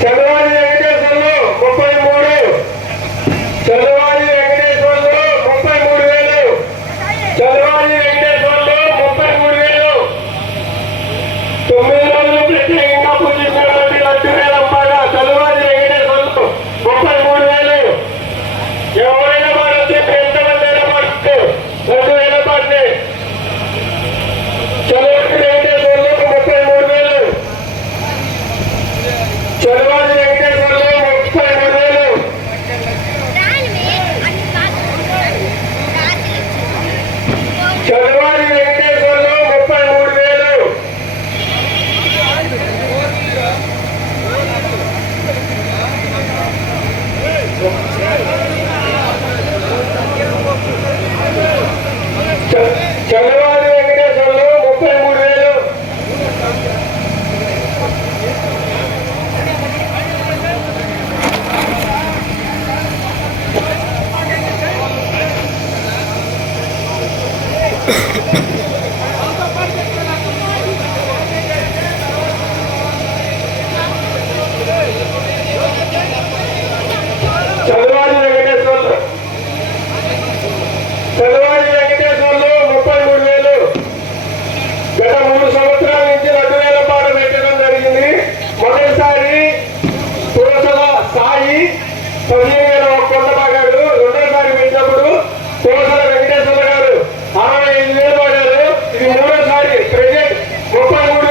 त्यामुळे చల్లవాడి వెంకటేశ్వర్లు. చల్లవాడి వెంకటేశ్వర్లు ముప్పై మూడు వేలు. గత మూడు సంవత్సరాల నుంచి రెండు వేల పాట పెట్టడం జరిగింది. మొదటిసారి తులసల సాయి పదిహేను వేల కొండబాగాడు రెండోసారి పెట్టినప్పుడు తులసల వెంకటేశ్వర గారు అరవై ఐదు వేలు పడారు. ఇది మూడోసారి ప్రజెంట్ ముప్పై మూడు